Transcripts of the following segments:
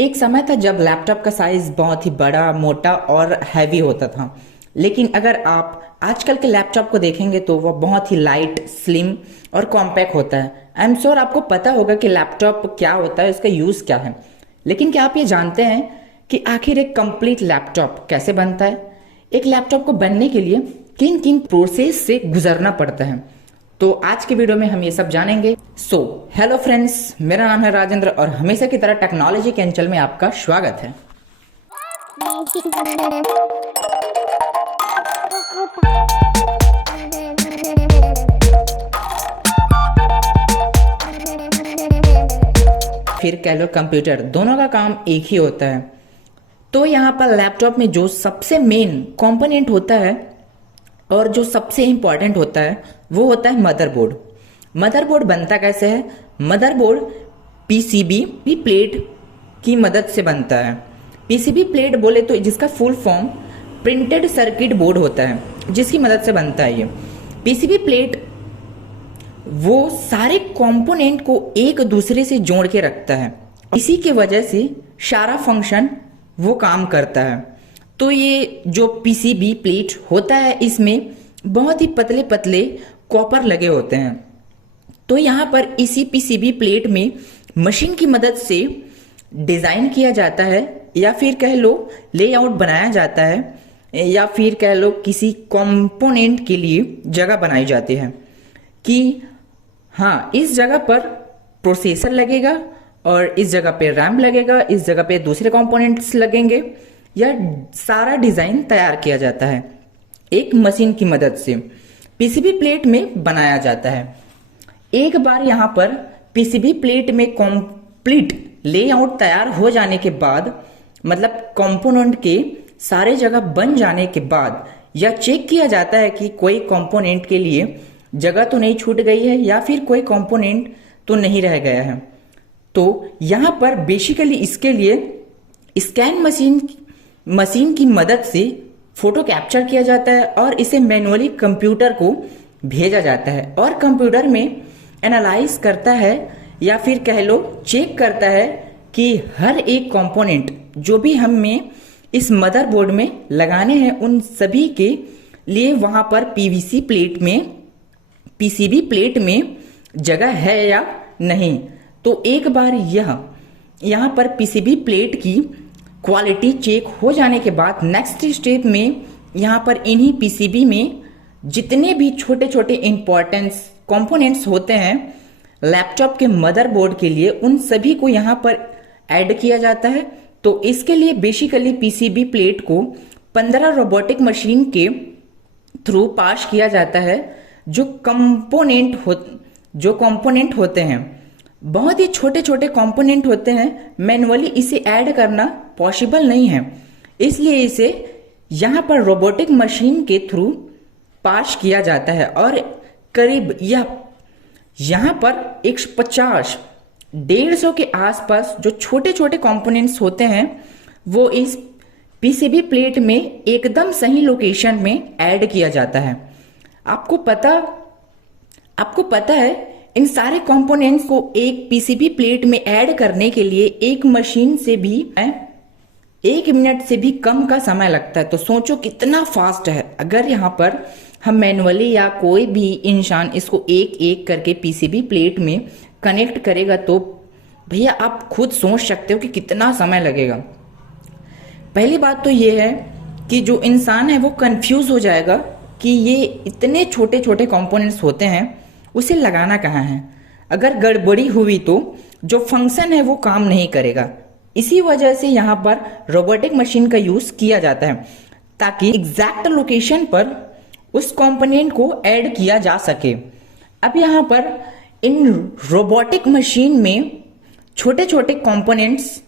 एक समय था जब लैपटॉप का साइज बहुत ही बड़ा, मोटा और हैवी होता था। लेकिन अगर आप आजकल के लैपटॉप को देखेंगे तो वह बहुत ही लाइट, स्लिम और कॉम्पैक्ट होता है। आई एम श्योर आपको पता होगा कि लैपटॉप क्या होता है, इसका यूज़ क्या है। लेकिन क्या आप ये जानते हैं कि आखिर एक कंप्लीट लैपटॉप कैसे बनता है? एक लैपटॉप को बनने के लिए किन किन प्रोसेस से गुजरना पड़ता है, तो आज के वीडियो में हम ये सब जानेंगे। हेलो फ्रेंड्स, मेरा नाम है राजेंद्र और हमेशा की तरह टेक्नोलॉजी के अंचल में आपका स्वागत है। फिर कह लो कंप्यूटर, दोनों का काम एक ही होता है। तो यहाँ पर लैपटॉप में जो सबसे मेन कंपोनेंट होता है और जो सबसे इंपॉर्टेंट होता है वो होता है मदरबोर्ड। मदरबोर्ड बनता कैसे है? मदरबोर्ड पीसीबी प्लेट की मदद से बनता है। पीसीबी प्लेट बोले तो जिसका full form printed circuit board होता है, जिसकी मदद से बनता है ये पीसीबी प्लेट। वो सारे कंपोनेंट को एक दूसरे से जोड़ के रखता है, इसी की वजह से सारा फंक्शन वो काम करता है। तो ये जो पीसीबी प्लेट होता है, इसमें बहुत ही पतले पतले कॉपर लगे होते हैं। तो यहाँ पर इसी पीसीबी प्लेट में मशीन की मदद से डिज़ाइन किया जाता है, या फिर कह लो लेआउट बनाया जाता है, या फिर कह लो किसी कंपोनेंट के लिए जगह बनाई जाती है कि हाँ, इस जगह पर प्रोसेसर लगेगा और इस जगह पे रैम लगेगा, इस जगह पे दूसरे कंपोनेंट्स लगेंगे। यह सारा डिज़ाइन तैयार किया जाता है एक मशीन की मदद से, पीसीबी प्लेट में बनाया जाता है। एक बार यहाँ पर पीसीबी प्लेट में कंप्लीट लेआउट तैयार हो जाने के बाद, मतलब कंपोनेंट के सारे जगह बन जाने के बाद, यह चेक किया जाता है कि कोई कंपोनेंट के लिए जगह तो नहीं छूट गई है या फिर कोई कंपोनेंट तो नहीं रह गया है। तो यहाँ पर बेसिकली इसके लिए स्कैन मशीन की मदद से फोटो कैप्चर किया जाता है और इसे मैनुअली कंप्यूटर को भेजा जाता है, और कंप्यूटर में एनालाइज करता है या फिर कह लो चेक करता है कि हर एक कंपोनेंट जो भी हमें इस मदरबोर्ड में लगाने हैं, उन सभी के लिए वहाँ पर पीसीबी प्लेट में जगह है या नहीं। तो एक बार यहाँ पर पीसीबी प्लेट की क्वालिटी चेक हो जाने के बाद नेक्स्ट स्टेप में यहाँ पर इन्हीं पीसीबी में जितने भी छोटे छोटे इंपॉर्टेंस कंपोनेंट्स होते हैं लैपटॉप के मदरबोर्ड के लिए, उन सभी को यहाँ पर ऐड किया जाता है। तो इसके लिए बेसिकली पीसीबी प्लेट को 15 रोबोटिक मशीन के थ्रू पास किया जाता है। जो कंपोनेंट होते हैं, बहुत ही छोटे छोटे कंपोनेंट होते हैं, मैनुअली इसे ऐड करना पॉसिबल नहीं है, इसलिए इसे यहाँ पर रोबोटिक मशीन के थ्रू पास किया जाता है। और करीब यहाँ पर 150-150 के आसपास जो छोटे छोटे कंपोनेंट्स होते हैं वो इस पीसीबी प्लेट में एकदम सही लोकेशन में ऐड किया जाता है। आपको पता है इन सारे कंपोनेंट्स को एक पीसीबी प्लेट में ऐड करने के लिए एक मशीन से भी 1 मिनट से भी कम का समय लगता है। तो सोचो कितना फास्ट है। अगर यहाँ पर हम मैनुअली या कोई भी इंसान इसको एक एक करके पीसीबी प्लेट में कनेक्ट करेगा तो भैया आप खुद सोच सकते हो कि कितना समय लगेगा। पहली बात तो ये है कि जो इंसान है वो कंफ्यूज हो जाएगा कि ये इतने छोटे छोटे कंपोनेंट्स होते हैं, उसे लगाना कहाँ है। अगर गड़बड़ी हुई तो जो फंक्शन है वो काम नहीं करेगा। इसी वजह से यहाँ पर रोबोटिक मशीन का यूज़ किया जाता है ताकि एग्जैक्ट लोकेशन पर उस कंपोनेंट को ऐड किया जा सके। अब यहाँ पर इन रोबोटिक मशीन में छोटे छोटे कंपोनेंट्स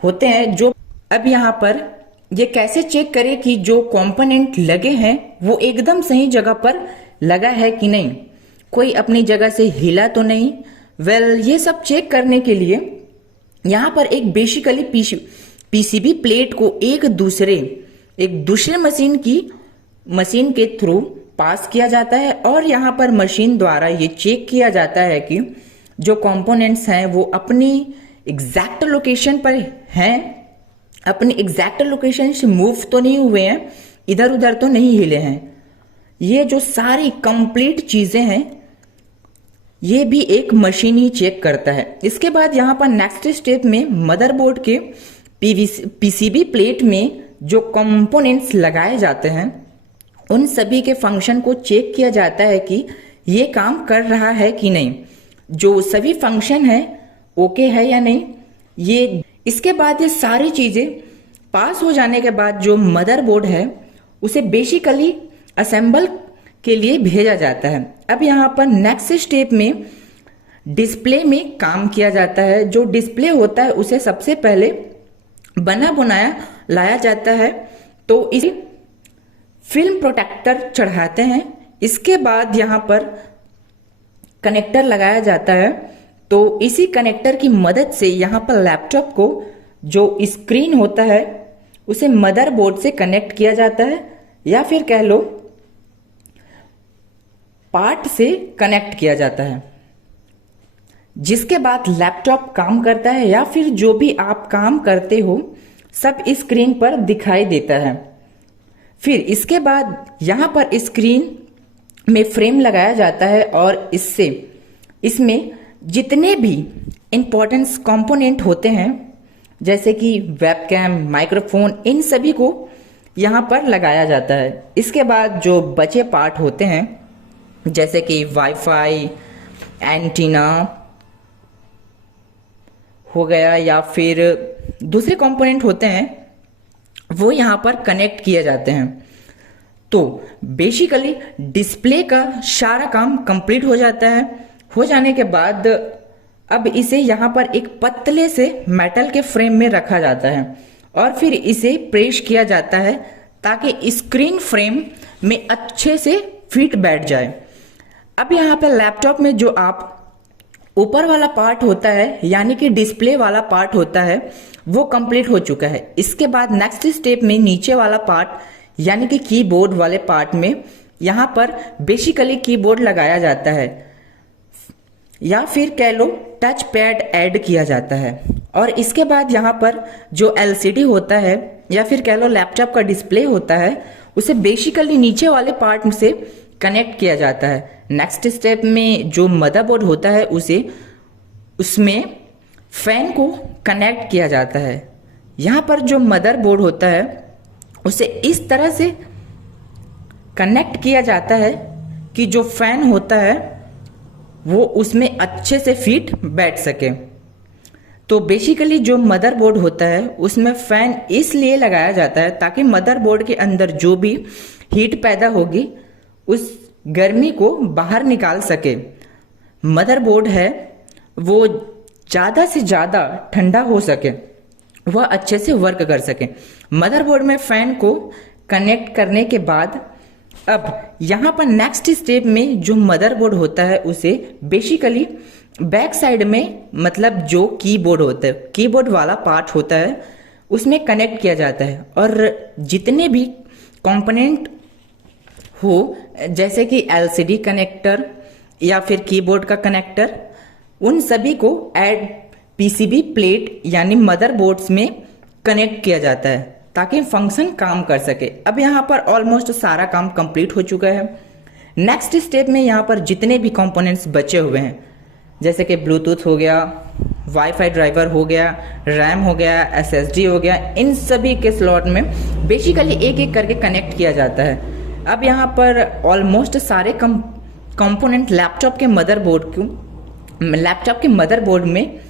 होते हैं जो, अब यहाँ पर ये कैसे चेक करें कि जो कंपोनेंट लगे हैं वो एकदम सही जगह पर लगा है कि नहीं, कोई अपनी जगह से हिला तो नहीं। ये सब चेक करने के लिए यहाँ पर एक बेसिकली पीसीबी प्लेट को एक दूसरे मशीन के थ्रू पास किया जाता है, और यहाँ पर मशीन द्वारा ये चेक किया जाता है कि जो कंपोनेंट्स हैं वो अपनी एग्जैक्ट लोकेशन पर हैं, अपनी एग्जैक्ट लोकेशन से मूव तो नहीं हुए हैं, इधर उधर तो नहीं हिले हैं। ये जो सारी कंप्लीट चीजें हैं ये भी एक मशीन ही चेक करता है। इसके बाद यहाँ पर नेक्स्ट स्टेप में मदरबोर्ड के पीसीबी प्लेट में जो कंपोनेंट्स लगाए जाते हैं उन सभी के फंक्शन को चेक किया जाता है कि ये काम कर रहा है कि नहीं, जो सभी फंक्शन है ओके है या नहीं। ये इसके बाद ये सारी चीजें पास हो जाने के बाद जो मदरबोर्ड है उसे बेसिकली असेंबल के लिए भेजा जाता है। अब यहाँ पर नेक्स्ट स्टेप में डिस्प्ले में काम किया जाता है। जो डिस्प्ले होता है उसे सबसे पहले बना बनाया लाया जाता है, तो इसे फिल्म प्रोटेक्टर चढ़ाते हैं। इसके बाद यहाँ पर कनेक्टर लगाया जाता है, तो इसी कनेक्टर की मदद से यहाँ पर लैपटॉप को जो स्क्रीन होता है उसे मदरबोर्ड से कनेक्ट किया जाता है, या फिर कह लो पार्ट से कनेक्ट किया जाता है, जिसके बाद लैपटॉप काम करता है या फिर जो भी आप काम करते हो सब स्क्रीन पर दिखाई देता है। फिर इसके बाद यहाँ पर स्क्रीन में फ्रेम लगाया जाता है और इसमें जितने भी इंपॉर्टेंट कंपोनेंट होते हैं जैसे कि वेबकैम, माइक्रोफोन, इन सभी को यहाँ पर लगाया जाता है। इसके बाद जो बचे पार्ट होते हैं जैसे कि वाईफाई, एंटीना हो गया या फिर दूसरे कंपोनेंट होते हैं वो यहाँ पर कनेक्ट किए जाते हैं। तो बेसिकली डिस्प्ले का सारा काम कंप्लीट हो जाता है। हो जाने के बाद अब इसे यहाँ पर एक पतले से मेटल के फ्रेम में रखा जाता है और फिर इसे प्रेस किया जाता है ताकि स्क्रीन फ्रेम में अच्छे से फिट बैठ जाए। अब यहाँ पे लैपटॉप में जो आप ऊपर वाला पार्ट होता है यानी कि डिस्प्ले वाला पार्ट होता है वो कंप्लीट हो चुका है। इसके बाद नेक्स्ट स्टेप में नीचे वाला पार्ट यानी कि कीबोर्ड वाले पार्ट में यहाँ पर बेसिकली कीबोर्ड लगाया जाता है या फिर कह लो टच पैड ऐड किया जाता है। और इसके बाद यहाँ पर जो एलसीडी होता है या फिर कह लो लैपटॉप का डिस्प्ले होता है उसे बेसिकली नीचे वाले पार्ट से कनेक्ट किया जाता है। नेक्स्ट स्टेप में जो मदरबोर्ड होता है उसमें फैन को कनेक्ट किया जाता है। यहाँ पर जो मदरबोर्ड होता है उसे इस तरह से कनेक्ट किया जाता है कि जो फैन होता है वो उसमें अच्छे से फिट बैठ सके। तो बेसिकली जो मदरबोर्ड होता है उसमें फैन इसलिए लगाया जाता है ताकि मदरबोर्ड के अंदर जो भी हीट पैदा होगी उस गर्मी को बाहर निकाल सके। मदरबोर्ड है वो ज़्यादा से ज़्यादा ठंडा हो सके, वह अच्छे से वर्क कर सके। मदरबोर्ड में फैन को कनेक्ट करने के बाद अब यहाँ पर नेक्स्ट स्टेप में जो मदरबोर्ड होता है उसे बेसिकली बैक साइड में मतलब जो कीबोर्ड होता है, कीबोर्ड वाला पार्ट होता है उसमें कनेक्ट किया जाता है और जितने भी कंपोनेंट हो जैसे कि एलसीडी कनेक्टर या फिर कीबोर्ड का कनेक्टर उन सभी को ऐड पीसीबी प्लेट यानी मदरबोर्ड्स में कनेक्ट किया जाता है ताकि फंक्शन काम कर सके। अब यहाँ पर ऑलमोस्ट सारा काम कंप्लीट हो चुका है। नेक्स्ट स्टेप में यहाँ पर जितने भी कंपोनेंट्स बचे हुए हैं जैसे कि ब्लूटूथ हो गया, वाईफाई ड्राइवर हो गया, रैम हो गया, एसएसडी हो गया, इन सभी के स्लॉट में बेसिकली एक एक करके कनेक्ट किया जाता है। अब यहाँ पर ऑलमोस्ट सारे कंपोनेंट लैपटॉप के मदरबोर्ड में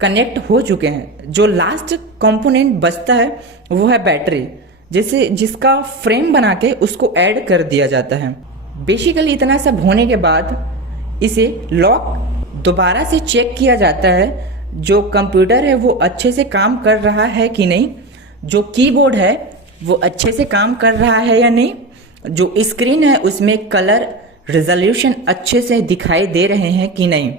कनेक्ट हो चुके हैं। जो लास्ट कंपोनेंट बचता है वो है बैटरी, जिसका फ्रेम बना के उसको ऐड कर दिया जाता है। बेसिकली इतना सब होने के बाद इसे लॉक दोबारा से चेक किया जाता है जो कंप्यूटर है वो अच्छे से काम कर रहा है कि नहीं, जो कीबोर्ड है वो अच्छे से काम कर रहा है या नहीं, जो स्क्रीन है उसमें कलर रिजोल्यूशन अच्छे से दिखाई दे रहे हैं कि नहीं,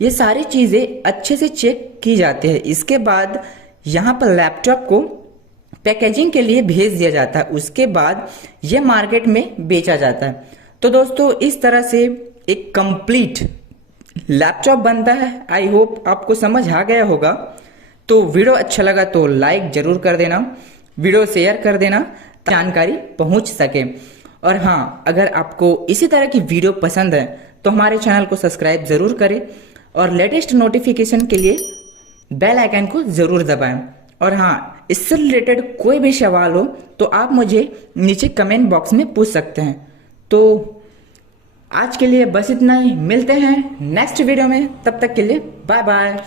ये सारी चीज़ें अच्छे से चेक की जाती है। इसके बाद यहाँ पर लैपटॉप को पैकेजिंग के लिए भेज दिया जाता है, उसके बाद ये मार्केट में बेचा जाता है। तो दोस्तों इस तरह से एक कंप्लीट लैपटॉप बनता है। आई होप आपको समझ आ गया होगा। तो वीडियो अच्छा लगा तो लाइक जरूर कर देना, वीडियो शेयर कर देना ताकि जानकारी पहुंच सके। और हाँ, अगर आपको इसी तरह की वीडियो पसंद है तो हमारे चैनल को सब्सक्राइब जरूर करें और लेटेस्ट नोटिफिकेशन के लिए बेल आइकन को जरूर दबाएं। और हाँ, इससे रिलेटेड कोई भी सवाल हो तो आप मुझे नीचे कमेंट बॉक्स में पूछ सकते हैं। तो आज के लिए बस इतना ही, मिलते हैं नेक्स्ट वीडियो में, तब तक के लिए बाय बाय।